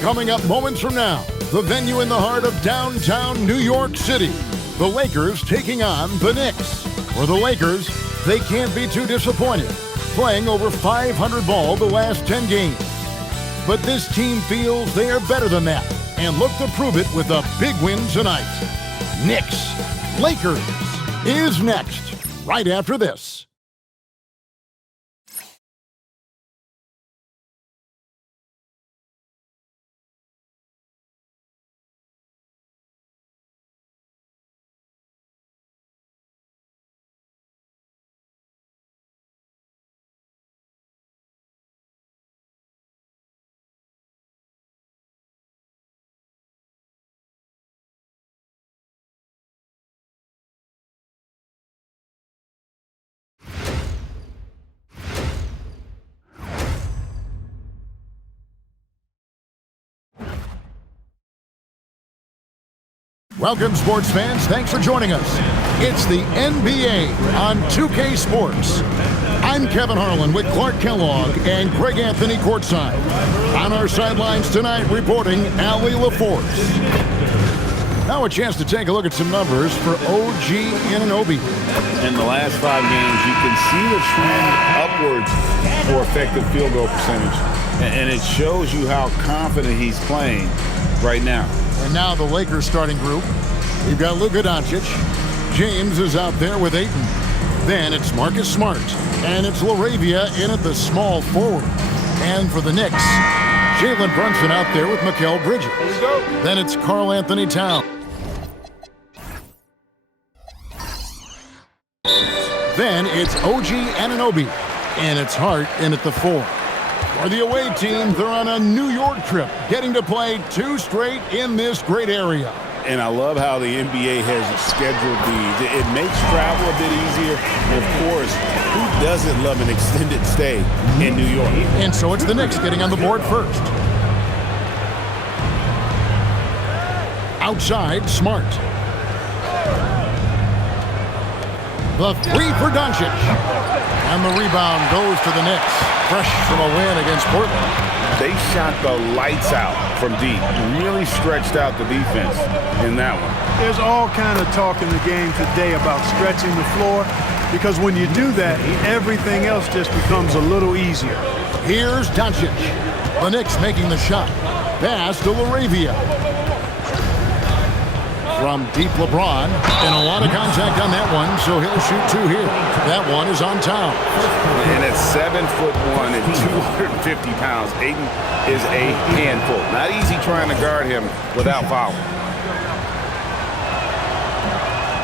Coming up moments from now, the venue in the heart of downtown New York City. The Lakers taking on the Knicks. For the Lakers, they can't be too disappointed, playing over 500 ball the last 10 games. But this team feels they are better than that and look to prove it with a big win tonight. Knicks Lakers is next, right after this. Welcome, sports fans. Thanks for joining us. It's the NBA on 2K Sports. I'm Kevin Harlan with Clark Kellogg and Greg Anthony courtside. On our sidelines tonight, reporting Allie LaForce. Now a chance to take a look at some numbers for OG Anunoby. In the last 5 games, you can see the trend upwards for effective field goal percentage. And it shows you how confident he's playing right now. And now the Lakers starting group. We've got Luka Doncic. James is out there with Ayton. Then it's Marcus Smart. And it's LaRavia in at the small forward. And for the Knicks, Jalen Brunson out there with Mikal Bridges. Then it's Karl Anthony Towns. Then it's OG Anunoby. And it's Hart in at the 4. For the away team, they're on a New York trip, getting to play 2 straight in this great area. And I love how the NBA has scheduled these. It makes travel a bit easier. And, of course, who doesn't love an extended stay in New York? And so it's the Knicks getting on the board first. Outside, Smart. The 3 for Doncic. And the rebound goes to the Knicks. Fresh from a win against Portland. They shot the lights out from deep. Really stretched out the defense in that one. There's all kind of talk in the game today about stretching the floor, because when you do that, everything else just becomes a little easier. Here's Doncic. The Knicks making the shot. Pass to LaRavia. From deep, LeBron, and a lot of contact on that one, so he'll shoot 2 here. That one is on Towns. And at 7'1" and 250 pounds, Ayton is a handful. Not easy trying to guard him without fouling.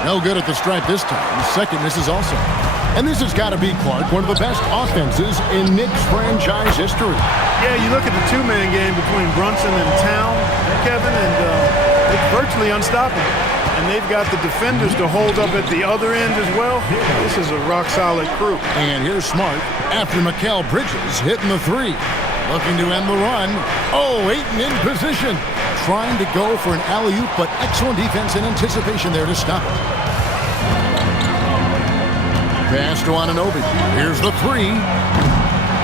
No good at the stripe this time. Second misses also. And this has got to be, Clark, one of the best offenses in Knicks franchise history. Yeah, you look at the 2-man game between Brunson and Towns, Kevin, and it's virtually unstoppable. And they've got the defenders to hold up at the other end as well. This is a rock-solid crew. And here's Smart after Mikal Bridges hitting the 3. Looking to end the run. Oh, Ayton in position. Trying to go for an alley-oop, but excellent defense and anticipation there to stop it. Pass to Anunoby. Here's the 3.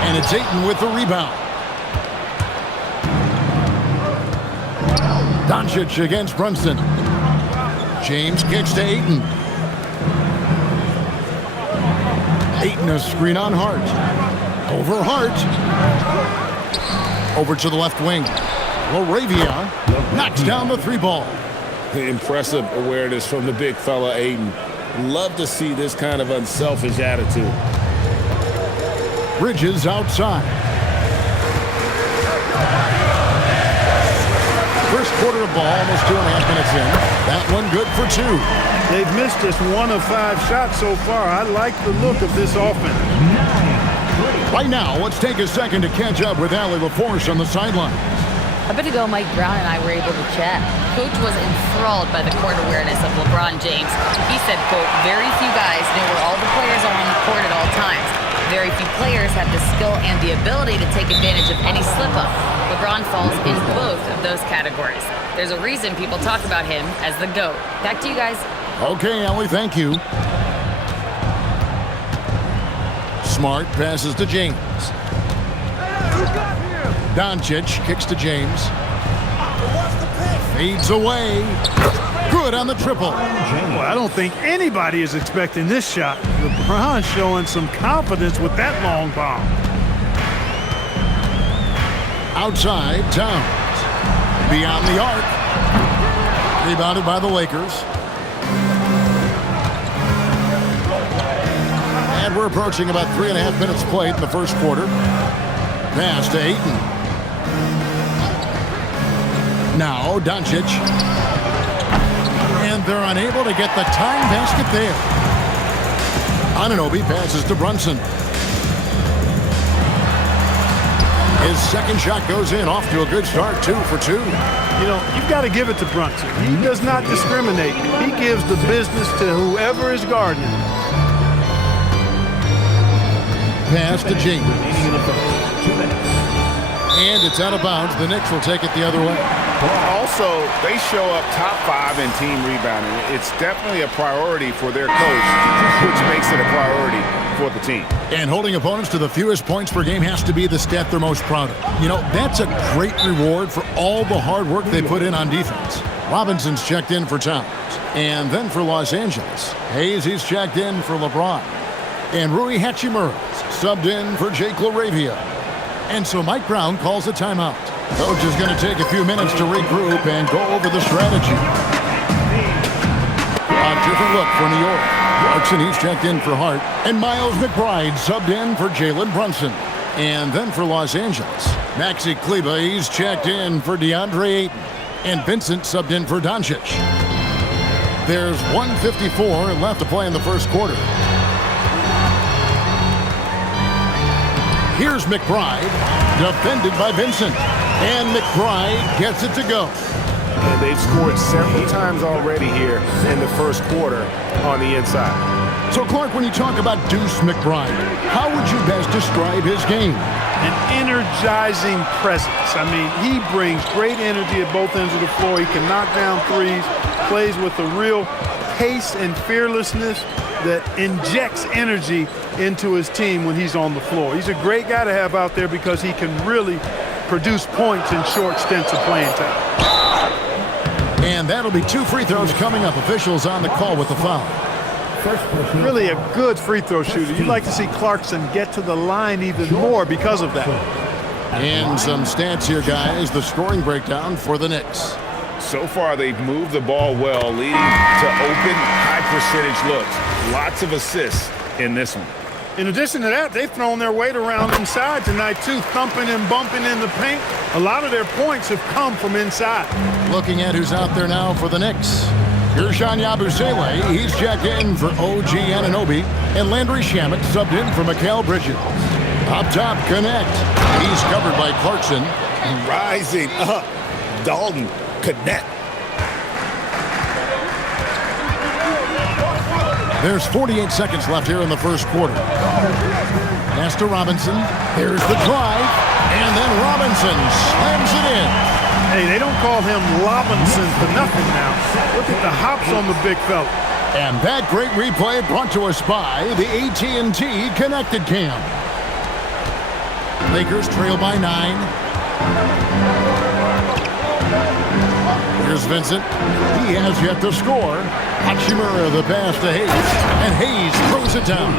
And it's Ayton with the rebound. Doncic against Brunson. James kicks to Ayton. Ayton a screen on Hart. Over Hart. Over to the left wing. LaRavia knocks down the 3 ball. Impressive awareness from the big fella, Ayton. Love to see this kind of unselfish attitude. Bridges outside. First quarter of ball, almost 2.5 minutes in. That one good for 2. They've missed just 1 of 5 shots so far. I like the look of this offense. Right now, let's take a second to catch up with Allie LaForce on the sideline. A bit ago, Mike Brown and I were able to chat. Coach was enthralled by the court awareness of LeBron James. He said, quote, very few guys know where all the players are on the court at all times. Very few players have the skill and the ability to take advantage of any slip-up. LeBron falls in both of those categories. There's a reason people talk about him as the GOAT. Back to you guys. Okay, Allie, thank you. Smart passes to James. Doncic kicks to James. Fades away. Good on the triple. Well, I don't think anybody is expecting this shot. LeBron showing some confidence with that long bomb. Outside, Towns. Beyond the arc. Rebounded by the Lakers. And we're approaching about 3.5 minutes played in the first quarter. Pass to Ayton. Now Doncic. And they're unable to get the tying basket there. Anunoby passes to Brunson. His second shot goes in, off to a good start, 2 for 2. You know, you've got to give it to Brunson. He does not discriminate. He gives the business to whoever is guarding him. Pass to James. And it's out of bounds. The Knicks will take it the other way. Also, they show up top 5 in team rebounding. It's definitely a priority for their coach, which makes it a priority for the team. And holding opponents to the fewest points per game has to be the stat they're most proud of. You know, that's a great reward for all the hard work they put in on defense. Robinson's checked in for Towns. And then for Los Angeles, Hayes, he's checked in for LeBron. And Rui Hachimura's subbed in for Jake LaRavia. And so Mike Brown calls a timeout. Coach is going to take a few minutes to regroup and go over the strategy. A different look for New York. Clarkson, he's checked in for Hart. And Miles McBride subbed in for Jalen Brunson. And then for Los Angeles, Maxi Kleber, he's checked in for DeAndre Ayton. And Vincent subbed in for Doncic. There's 1:54 left to play in the first quarter. Here's McBride, defended by Vincent. And McBride gets it to go. And they've scored several times already here in the first quarter on the inside. So, Clark, when you talk about Deuce McBride, how would you best describe his game? An energizing presence. I mean, he brings great energy at both ends of the floor. He can knock down threes, plays with a real pace and fearlessness that injects energy into his team when he's on the floor. He's a great guy to have out there because he can really produce points in short stints of playing time. And that'll be 2 free throws coming up. Officials on the call with the foul. Really a good free throw shooter. You'd like to see Clarkson get to the line even more because of that. And some stats here, guys. The scoring breakdown for the Knicks. So far, they've moved the ball well, leading to open, high-percentage looks. Lots of assists in this one. In addition to that, they've thrown their weight around inside tonight, too, thumping and bumping in the paint. A lot of their points have come from inside. Looking at who's out there now for the Knicks. Gershon Yabusele, he's checked in for OG Anunoby. And Landry Shamet subbed in for Mikal Bridges. Up top, Connect. He's covered by Clarkson. Rising up, Dalton Connect. There's 48 seconds left here in the first quarter. Pass to Robinson. There's the drive. And then Robinson slams it in. Hey, they don't call him Robinson for nothing now. Look at the hops on the big fella. And that great replay brought to us by the AT&T Connected Cam. Lakers trail by 9. Here's Vincent. He has yet to score. Hachimura the pass to Hayes. And Hayes throws it down.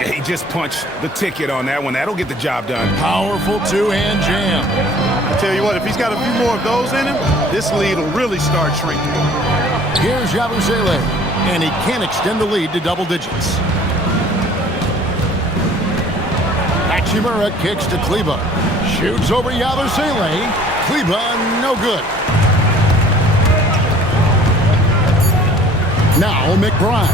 Yeah, he just punched the ticket on that one. That'll get the job done. Powerful two-hand jam. I tell you what, if he's got a few more of those in him, this lead will really start shrinking. Here's Yabusele. And he can extend the lead to double digits. Hachimura kicks to Kleber. Shoots over Yabusele. Kleber, no good. Now McBride.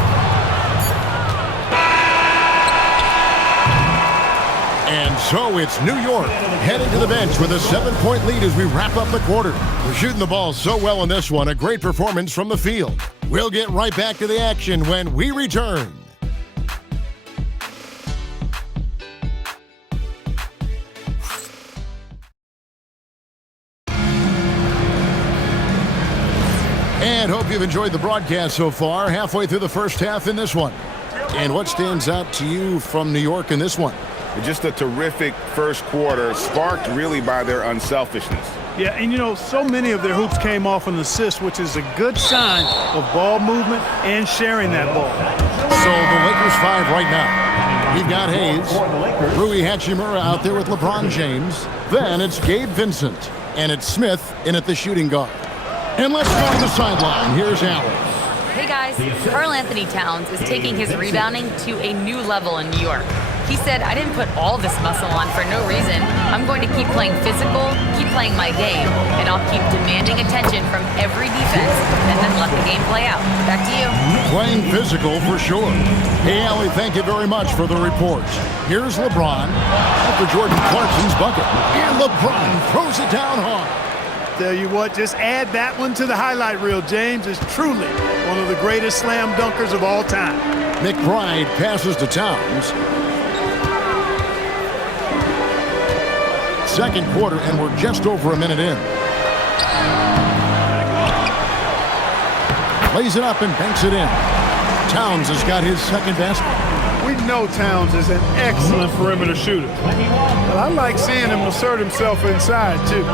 And so it's New York heading to the bench with a 7-point lead as we wrap up the quarter. We're shooting the ball so well in this one. A great performance from the field. We'll get right back to the action when we return. And hope you've enjoyed the broadcast so far. Halfway through the first half in this one. And what stands out to you from New York in this one? Just a terrific first quarter, sparked really by their unselfishness. Yeah, and you know, so many of their hoops came off an assist, which is a good sign of ball movement and sharing that ball. So the Lakers 5 right now. We've got Hayes, Rui Hachimura out there with LeBron James. Then it's Gabe Vincent, and it's Smith in at the shooting guard. And let's go to the sideline. Here's Allen. Hey guys, Karl Anthony Towns is taking his rebounding to a new level in New York. He said, I didn't put all this muscle on for no reason. I'm going to keep playing physical, keep playing my game, and I'll keep demanding attention from every defense and then let the game play out. Back to you. Playing physical for sure. Hey, Allie, thank you very much for the report. Here's LeBron after Jordan Clarkson's bucket. And LeBron throws it down hard. Tell you what, just add that one to the highlight reel. James is truly one of the greatest slam dunkers of all time. McBride passes to Towns. Second quarter, and we're just over a minute in. Lays it up and banks it in. Towns has got his second basket. We know Towns is an excellent perimeter shooter. But I like seeing him assert himself inside, too.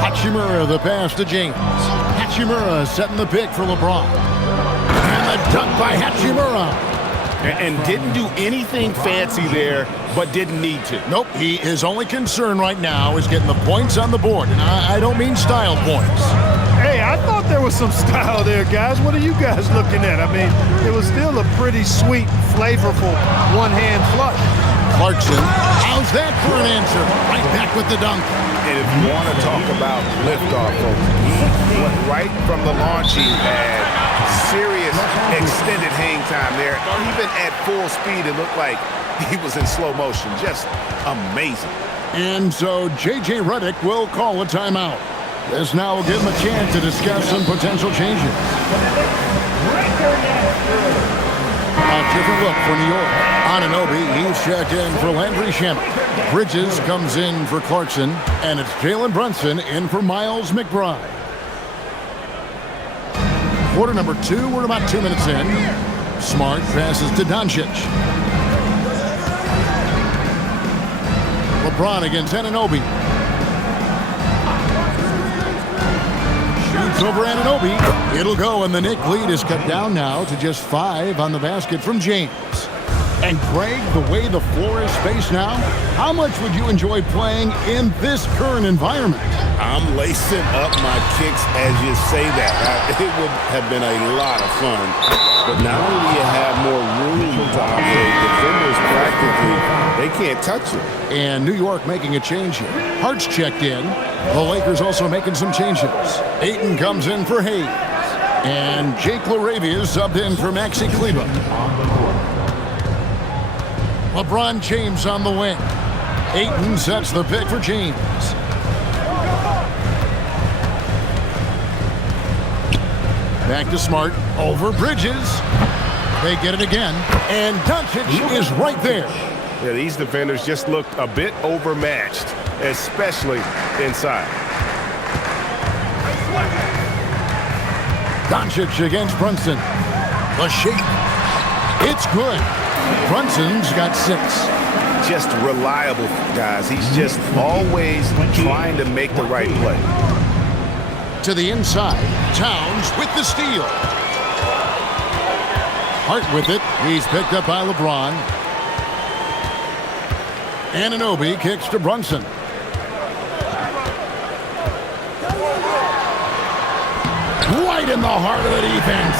Hachimura, the pass to James. Hachimura setting the pick for LeBron. And the dunk by Hachimura. And didn't do anything fancy there, but didn't need to. Nope, his only concern right now is getting the points on the board. And I don't mean style points. Hey, I thought there was some style there, guys. What are you guys looking at? I mean, it was still a pretty sweet, flavorful one-hand flush. Clarkson, how's that for an answer? Right back with the dunk. And if you want to talk about liftoff, folks, he went right from the launch. He had serious extended hang time there. Even at full speed, it looked like he was in slow motion. Just amazing. And so J.J. Redick will call a timeout. This now will give him a chance to discuss some potential changes. A different look for New York. Anunoby, he's checked in for Landry Shamet. Bridges comes in for Clarkson, and it's Jalen Brunson in for Miles McBride. Quarter number 2, we're about 2 minutes in. Smart passes to Doncic. LeBron against Anunoby. Shoots over Anunoby. It'll go, and the Knicks lead is cut down now to just 5 on the basket from James. And Greg, the way the floor is spaced now, how much would you enjoy playing in this current environment? I'm lacing up my kicks as you say that. It would have been a lot of fun. But not only do you have more room to operate, defenders practically, they can't touch it. And New York making a change here. Hart's checked in. The Lakers also making some changes. Ayton comes in for Hayes. And Jake LaRavia subbed in for Maxi Kleber. LeBron James on the wing. Ayton sets the pick for James. Back to Smart, over Bridges. They get it again, and Doncic is right there. Yeah, these defenders just looked a bit overmatched, especially inside. Doncic against Brunson. The shake. It's good. Brunson's got 6. Just reliable, guys. He's just always trying to make the right play. To the inside. Towns with the steal. Hart with it. He's picked up by LeBron. Anunoby kicks to Brunson. Right in the heart of the defense.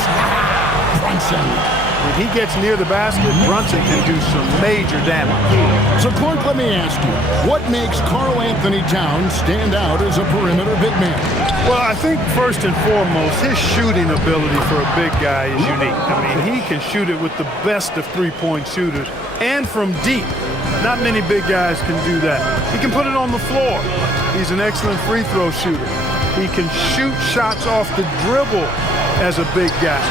Brunson. When he gets near the basket, Brunson can do some major damage. So, Clark, let me ask you, what makes Karl Anthony Towns stand out as a perimeter big man? Well, I think first and foremost, his shooting ability for a big guy is unique. I mean, he can shoot it with the best of three-point shooters and from deep. Not many big guys can do that. He can put it on the floor. He's an excellent free throw shooter. He can shoot shots off the dribble as a big guy.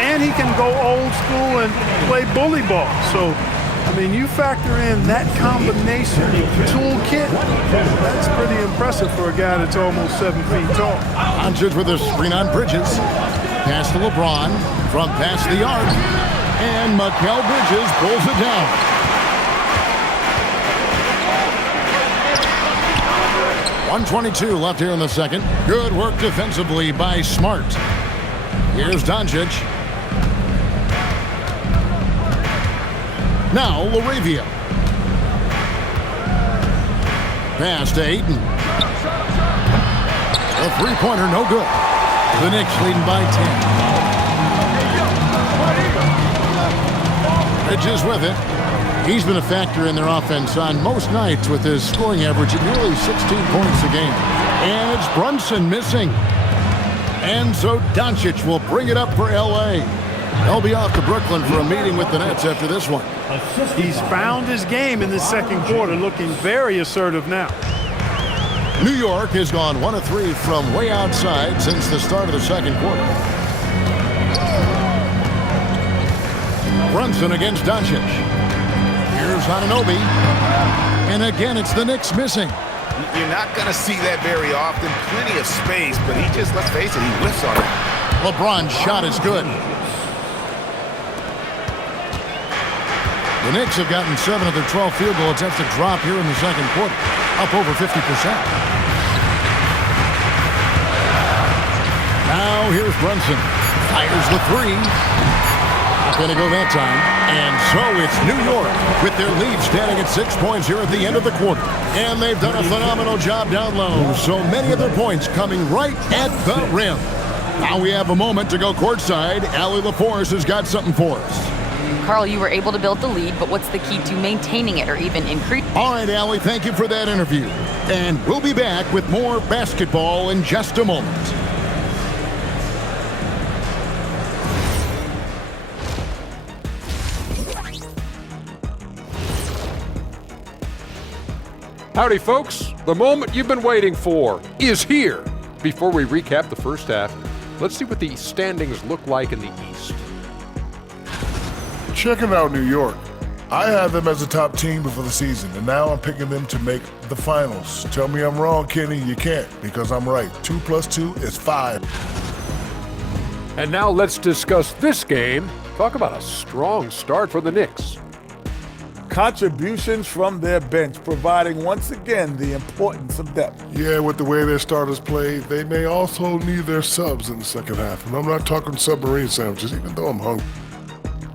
And he can go old school and play bully ball. So, I mean, you factor in that combination toolkit, that's pretty impressive for a guy that's almost 7 feet tall. Doncic with a screen on Bridges. Pass to LeBron from past the arc. And Mikal Bridges pulls it down. 1:22 left here in the second. Good work defensively by Smart. Here's Doncic. Now Laravia. Pass to Ayton. A three-pointer, no good. The Knicks leading by 10. Bridges with it. He's been a factor in their offense on most nights with his scoring average at nearly 16 points a game. And it's Brunson missing. And so Doncic will bring it up for L.A. They'll be off to Brooklyn for a meeting with the Nets after this one. He's found his game in the second quarter, looking very assertive now. New York has gone 1 of 3 from way outside since the start of the second quarter. Brunson against Doncic. Here's Anunoby. And again, it's the Knicks missing. You're not going to see that very often. Plenty of space, but he just, let's face it, he whiffs on it. LeBron's shot is good. The Knicks have gotten 7 of their 12 field goal attempts to drop here in the second quarter, up over 50%. Now here's Brunson. Fires the three. Not going to go that time. And so it's New York with their lead standing at 6 points here at the end of the quarter. And they've done a phenomenal job down low. So many of their points coming right at the rim. Now we have a moment to go courtside. Allie LaForce has got something for us. Carl, you were able to build the lead, but what's the key to maintaining it or even increase? All right, Allie, thank you for that interview. And we'll be back with more basketball in just a moment. Howdy, folks. The moment you've been waiting for is here. Before we recap the first half, let's see what the standings look like in the East. Checking out New York. I had them as a top team before the season, and now I'm picking them to make the finals. Tell me I'm wrong, Kenny. You can't, because I'm right. 2 + 2 is 5. And now let's discuss this game. Talk about a strong start for the Knicks. Contributions from their bench, providing once again the importance of depth. Yeah, with the way their starters play, they may also need their subs in the second half. And I'm not talking submarine sandwiches, even though I'm hungry.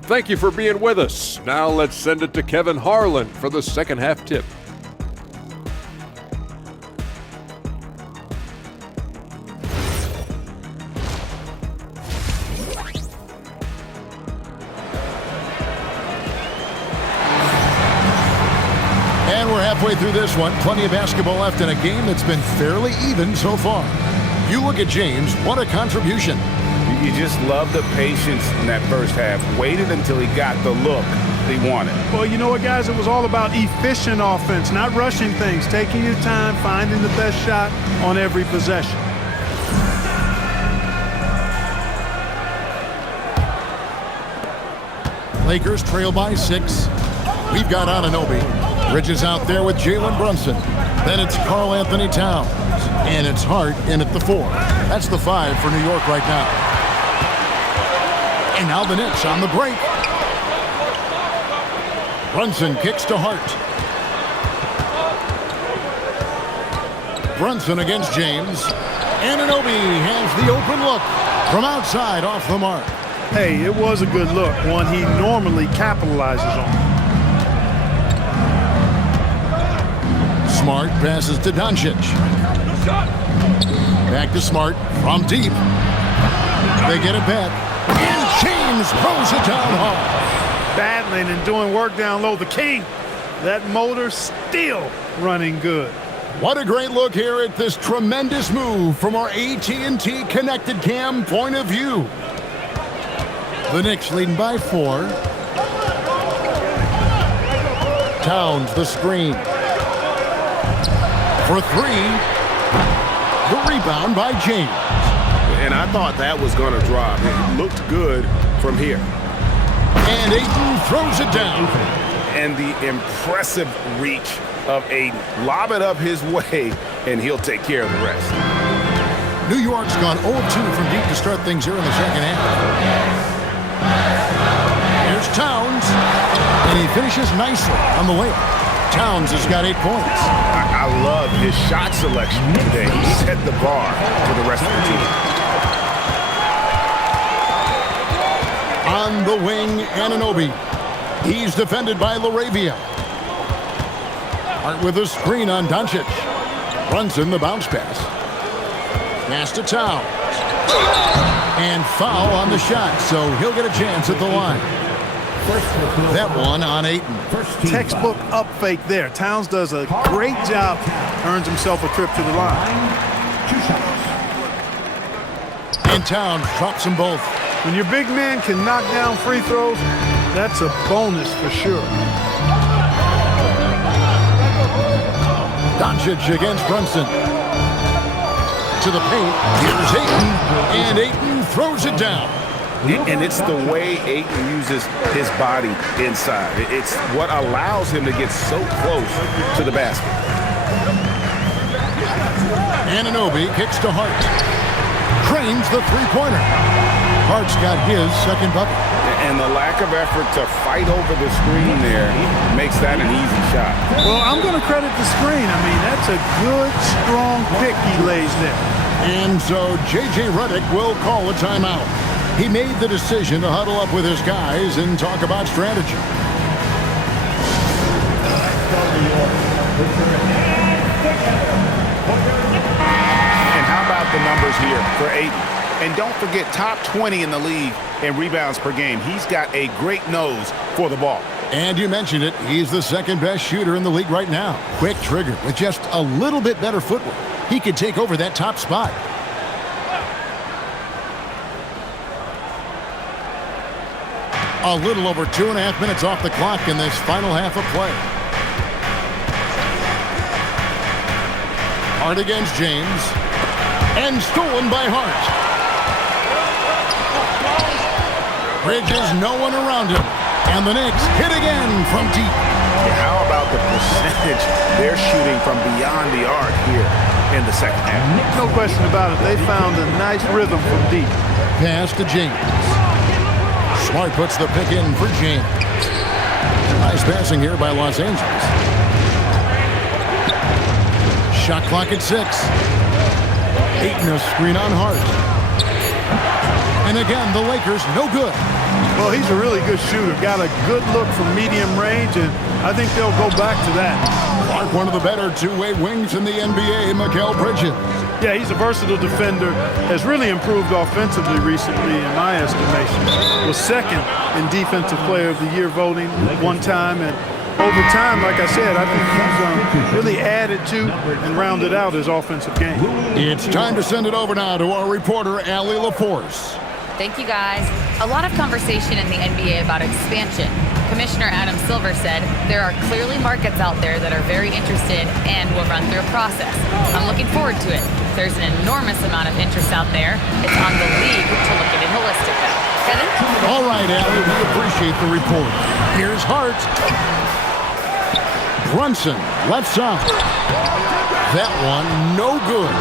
Thank you for being with us. Now let's send it to Kevin Harlan for the second half tip. And we're halfway through this one. Plenty of basketball left in a game that's been fairly even so far. You look at James, what a contribution. You just love the patience in that first half. Waited until he got the look he wanted. Well, you know what, guys? It was all about efficient offense, not rushing things, taking your time, finding the best shot on every possession. Lakers trail by 6. We've got Anunoby. Bridges out there with Jalen Brunson. Then it's Karl Anthony Towns. And it's Hart in at the 4. That's the 5 for New York right now. And now the Knicks on the break. Brunson kicks to Hart. Brunson against James. Anunoby has the open look from outside off the mark. Hey, it was a good look, one he normally capitalizes on. Smart passes to Doncic. Back to Smart from deep. They get it back. And James throws it down hard. Battling and doing work down low. The king, that motor still running good. What a great look here at this tremendous move from our AT&T Connected Cam point of view. The Knicks leading by 4. Towns the screen. For 3. The rebound by James. And I thought that was going to drop. It looked good from here. And Ayton throws it down. And the impressive reach of Ayton. Lob it up his way, and he'll take care of the rest. New York's gone 0-2 from deep to start things here in the second half. Here's Towns. And he finishes nicely on the layup. Towns has got 8 points. I love his shot selection today. He set the bar for the rest of the team. On the wing, Anunoby. He's defended by Laravia. Hart with a screen on Doncic. Brunson the bounce pass. Pass to Towns. And foul on the shot, so he'll get a chance at the line. That one on Ayton. Textbook up fake there. Towns does a great job, earns himself a trip to the line. And Towns drops them both. When your big man can knock down free throws, that's a bonus for sure. Doncic against Brunson. To the paint. Here's Ayton. And Ayton throws it down. And it's the way Ayton uses his body inside. It's what allows him to get so close to the basket. Anunoby kicks to Hart. Cranes the three-pointer. Hart's got his second bucket. And the lack of effort to fight over the screen there makes that an easy shot. Well, I'm going to credit the screen. I mean, that's a good, strong pick he lays there. And so J.J. Redick will call a timeout. He made the decision to huddle up with his guys and talk about strategy. And how about the numbers here for Ayton? And don't forget, top 20 in the league in rebounds per game. He's got a great nose for the ball. And you mentioned it, he's the second best shooter in the league right now. Quick trigger with just a little bit better footwork. He could take over that top spot. A little over 2.5 minutes off the clock in this final half of play. Hart against James. And stolen by Hart. Bridges, no one around him. And the Knicks hit again from deep. How about the percentage they're shooting from beyond the arc here in the second half? No question about it. They found a nice rhythm from deep. Pass to James. Smart puts the pick in for James. Nice passing here by Los Angeles. Shot clock at 6. Ayton a screen on Hart. And again, the Lakers no good. Well, he's a really good shooter. Got a good look from medium range, and I think they'll go back to that. Clark, one of the better two-way wings in the NBA, Mikal Bridges. Yeah, he's a versatile defender. Has really improved offensively recently, in my estimation. Was second in Defensive Player of the Year voting one time, and over time, like I said, I think he's really added to and rounded out his offensive game. It's time to send it over now to our reporter, Allie LaForce. Thank you, guys. A lot of conversation in the NBA about expansion. Commissioner Adam Silver said there are clearly markets out there that are very interested and will run through a process. I'm looking forward to it. There's an enormous amount of interest out there. It's on the league to look at it holistically. Kevin? All right, Allie, we appreciate the report. Here's Hart. Brunson, left side. That one, no good.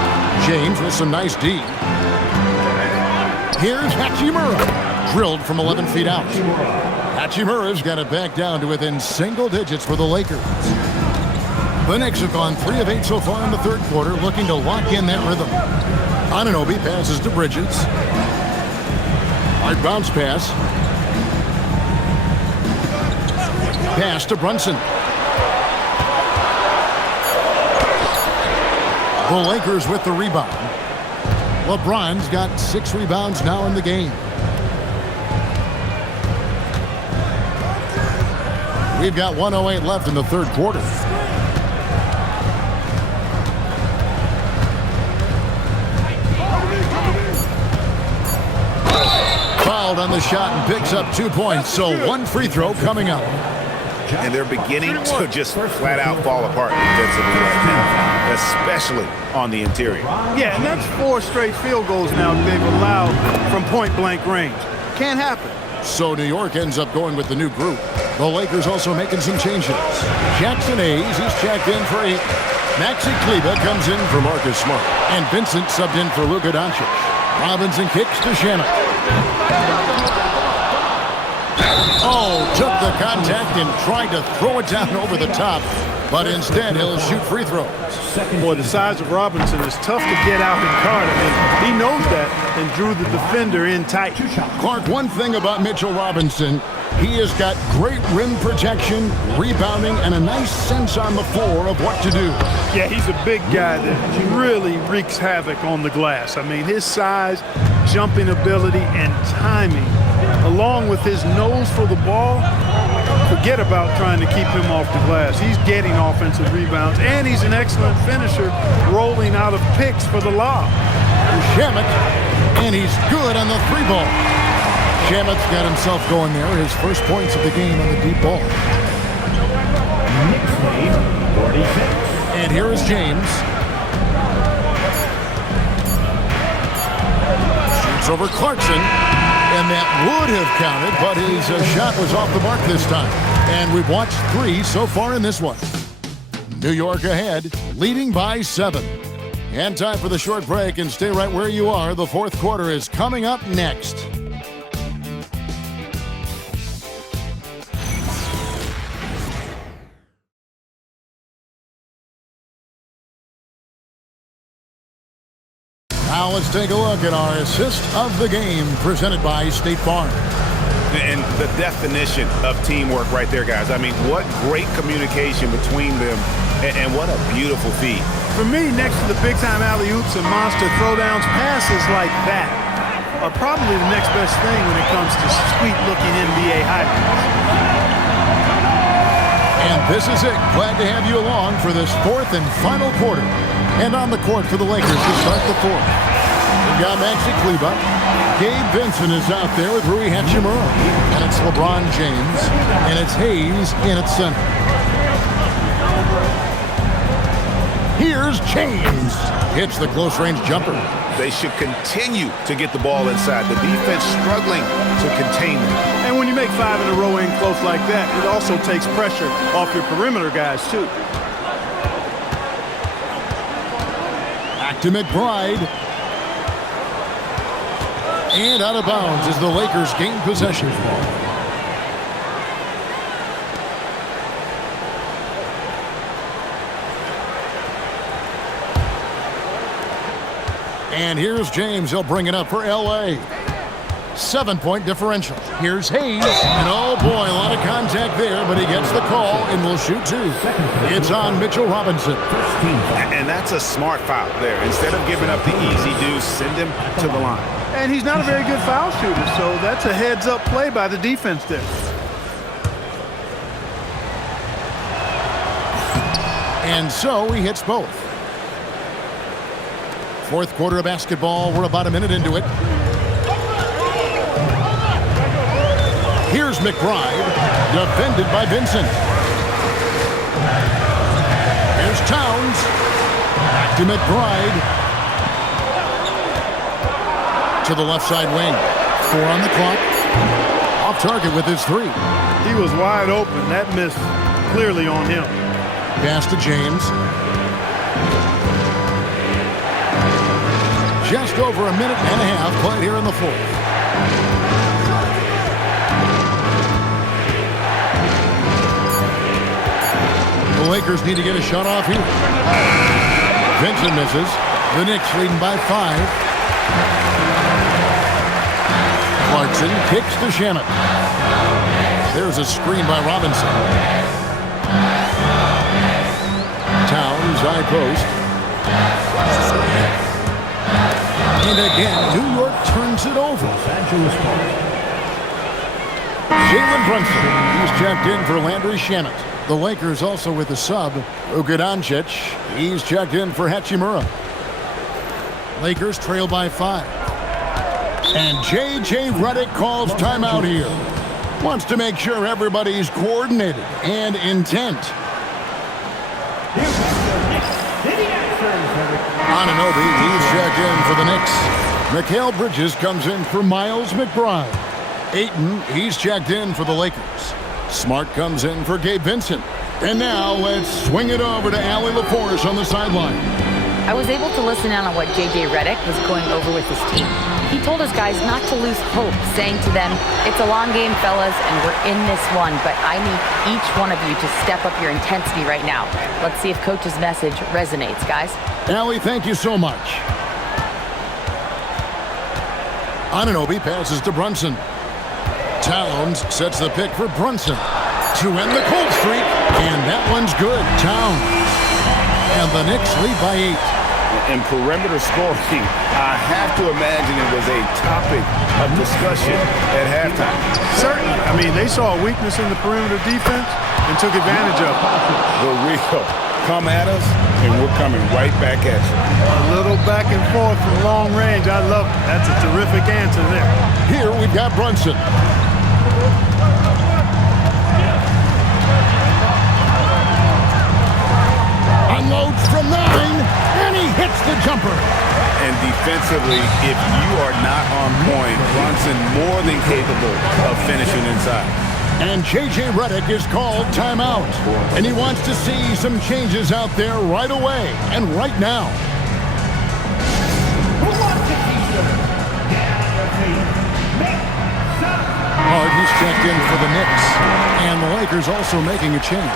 James with some nice D. Here's Hachimura, drilled from 11 feet out. Hachimura's got it back down to within single digits for the Lakers. The Knicks have gone 3 of 8 so far in the third quarter, looking to lock in that rhythm. Anunoby passes to Bridges. Hard bounce pass. Pass to Brunson. The Lakers with the rebound. LeBron's got 6 rebounds now in the game. We've got 1:08 left in the third quarter. Fouled on the shot and picks up 2 points, so 1 free throw coming up. And they're beginning to just flat out fall apart defensively right now, especially on the interior. Yeah, and that's 4 straight field goals now they've allowed from point-blank range. Can't happen. So New York ends up going with the new group. The Lakers also making some changes. Jackson Hayes is checked in for 8. Maxi Kleber comes in for Marcus Smart. And Vincent subbed in for Luka Doncic. Robinson kicks to Shannon. Oh, took the contact and tried to throw it down over the top. but instead he'll shoot free throws. Boy, the size of Robinson is tough to get out and guard. I mean, he knows that and drew the defender in tight. Clark, one thing about Mitchell Robinson, he has got great rim protection, rebounding, and a nice sense on the floor of what to do. Yeah, he's a big guy that really wreaks havoc on the glass. I mean, his size, jumping ability, and timing, along with his nose for the ball, forget about trying to keep him off the glass. He's getting offensive rebounds, and he's an excellent finisher, rolling out of picks for the lob. Shamet, and he's good on the three ball. Shamet's got himself going there, his first points of the game on the deep ball. And here is James. Shoots over Clarkson, and that would have counted, but his shot was off the mark this time. And we've watched 3 so far in this one. New York ahead, leading by 7. And time for the short break, and stay right where you are. The fourth quarter is coming up next. Now let's take a look at our assist of the game presented by State Farm. And the definition of teamwork right there, guys. I mean, what great communication between them, and what a beautiful feed. For me, next to the big-time alley-oops and monster throwdowns, passes like that are probably the next best thing when it comes to sweet-looking NBA highlights. And this is it. Glad to have you along for this fourth and final quarter. And on the court for the Lakers to start the fourth. We've got Maxi Kleber. Gabe Vincent is out there with Rui Hachimura. And it's LeBron James. And it's Hayes in at center. Here's James. Hits the close-range jumper. They should continue to get the ball inside. The defense struggling to contain them. And when you make 5 in a row in close like that, it also takes pressure off your perimeter guys, too. Back to McBride. And out of bounds as the Lakers gain possession. And here's James. He'll bring it up for L.A. 7-point differential. Here's Hayes. And oh boy, a lot of contact there, but he gets the call and will shoot 2. It's on Mitchell Robinson. And that's a smart foul there. Instead of giving up the easy deuce, send him to the line. And he's not a very good foul shooter, so that's a heads-up play by the defense there. And so he hits both. Fourth quarter of basketball. We're about a minute into it. Here's McBride, defended by Vincent. Here's Towns. Back to McBride. To the left side wing. 4 on the clock. Off target with his 3. He was wide open. That missed clearly on him. Pass to James. Just over a minute and a half played here in the fourth. The Lakers need to get a shot off here. Vincent misses. The Knicks leading by 5. Clarkson kicks to Shamet. There's a screen by Robinson. Towns, high post. And again, New York turns it over. Jalen Brunson, he's checked in for Landry Shamet. The Lakers also with a sub, Luka Doncic. He's checked in for Hachimura. Lakers trail by 5. And J.J. Redick calls timeout here. Wants to make sure everybody's coordinated and intent. Anunoby, he's checked in for the Knicks. Mikal Bridges comes in for Miles McBride. Ayton, he's checked in for the Lakers. Smart comes in for Gabe Vincent. And now let's swing it over to Allie LaForce on the sideline. I was able to listen in on what J.J. Redick was going over with his team. He told his guys not to lose hope, saying to them, "It's a long game, fellas, and we're in this one, but I need each one of you to step up your intensity right now." Let's see if Coach's message resonates, guys. Allie, thank you so much. Anunoby passes to Brunson. Towns sets the pick for Brunson to end the cold streak, and that one's good. Towns. And the Knicks lead by 8. In perimeter scoring, I have to imagine it was a topic of discussion at halftime. Certainly. I mean, they saw a weakness in the perimeter defense and took advantage of it. The real come at us, and we're coming right back at you. A little back and forth from long range. I love it. That's a terrific answer there. Here we've got Brunson. Unloads from 9, and he hits the jumper. And defensively, if you are not on point, Brunson more than capable of finishing inside. And J.J. Redick is called timeout. And he wants to see some changes out there right away and right now. Harden's checked in for the Knicks. And the Lakers also making a change.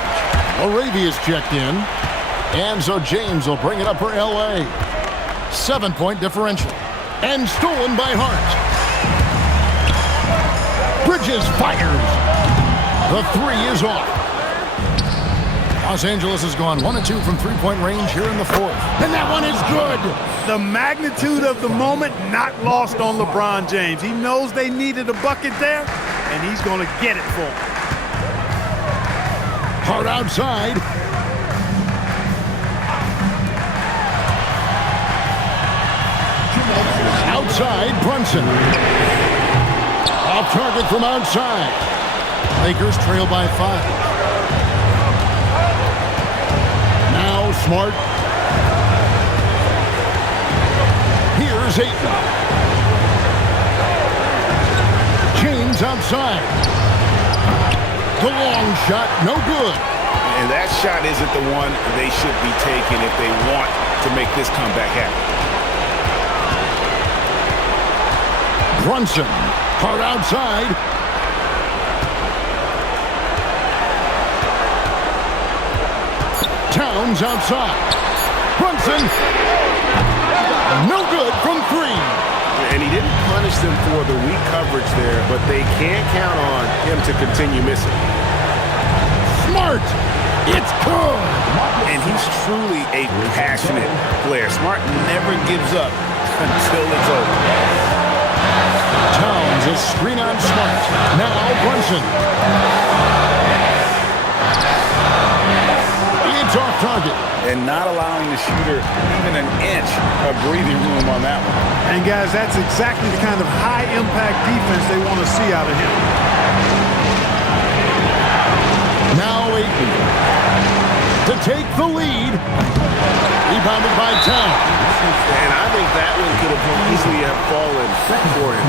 Arabia's checked in. And so James will bring it up for L.A. 7-point differential. And stolen by Hart. Bridges fires. The 3 is off. Los Angeles has gone 1 of 2 from three-point range here in the 4th. And that one is good. The magnitude of the moment not lost on LeBron James. He knows they needed a bucket there, and he's going to get it for them. Hart outside. Outside, Brunson. Off target from outside. Lakers trail by 5. Now Smart. Here's Ayton. James outside. The long shot, no good. And that shot isn't the one they should be taking if they want to make this comeback happen. Brunson, Hart outside. Towns outside. Brunson, no good from 3. And he didn't punish them for the weak coverage there, but they can't count on him to continue missing. Smart, it's good. And he's truly a passionate player. Smart never gives up until it's over. Towns is screen on Smart. Now Brunson. It's off target. And not allowing the shooter even an inch of breathing room on that one. And guys, that's exactly the kind of high-impact defense they want to see out of him. Now Ayton to take the lead. Rebounded by Towns. And I think that one could have easily have fallen for him.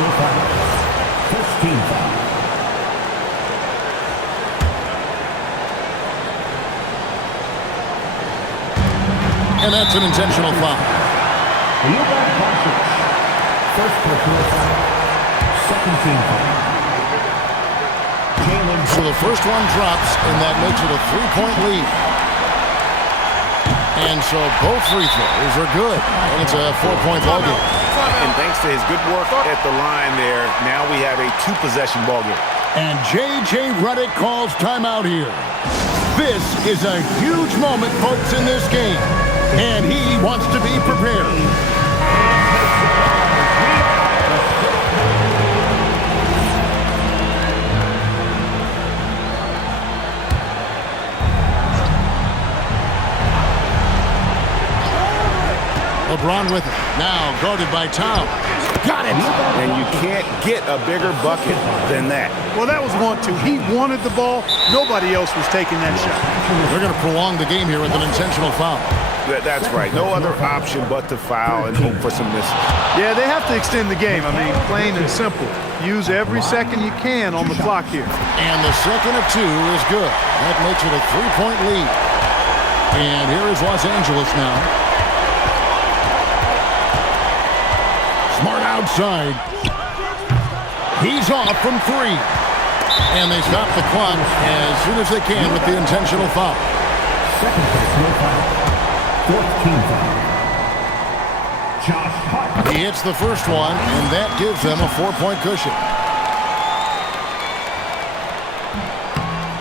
And that's an intentional foul. First personal foul. Second team foul. So the first one drops, and that makes it a 3-point lead. And so both free throws are good. And it's a 4-point ball game. And thanks to his good work at the line there, now we have a 2-possession ball game. And J.J. Redick calls timeout here. This is a huge moment, folks, in this game. And he wants to be prepared. LeBron with it. Now guarded by Towns. Got it! And you can't get a bigger bucket than that. Well, that was 1-2. He wanted the ball. Nobody else was taking that shot. They're going to prolong the game here with an intentional foul. That's right. No other option but to foul and hope for some misses. Yeah, they have to extend the game. I mean, plain and simple. Use every second you can on the clock here. And the second of 2 is good. That makes it a 3-point lead. And here is Los Angeles now. outside. He's off from 3. And they stop the clock as soon as they can with the intentional foul. Second personal foul. 14th foul. Josh Hart. He hits the first one, and that gives them a 4-point cushion.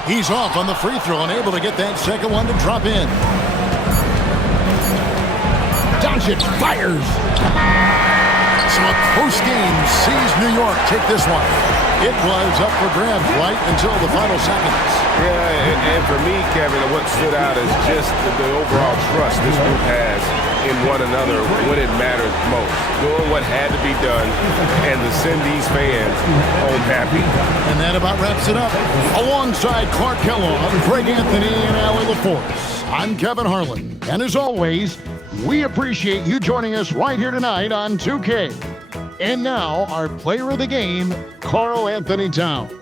He's off on the free throw and able to get that second one to drop in. Doncic fires. So a close game sees New York take this one. It was up for grabs right until the final seconds. Yeah, and for me, Kevin, what stood out is just the overall trust this group has in one another when it matters most. Doing what had to be done and to send these fans home happy. And that about wraps it up. Alongside Clark Kellogg, Greg Anthony, and Allie LaForce, I'm Kevin Harlan. And as always, we appreciate you joining us right here tonight on 2K. And now, our player of the game, Karl Anthony Towns.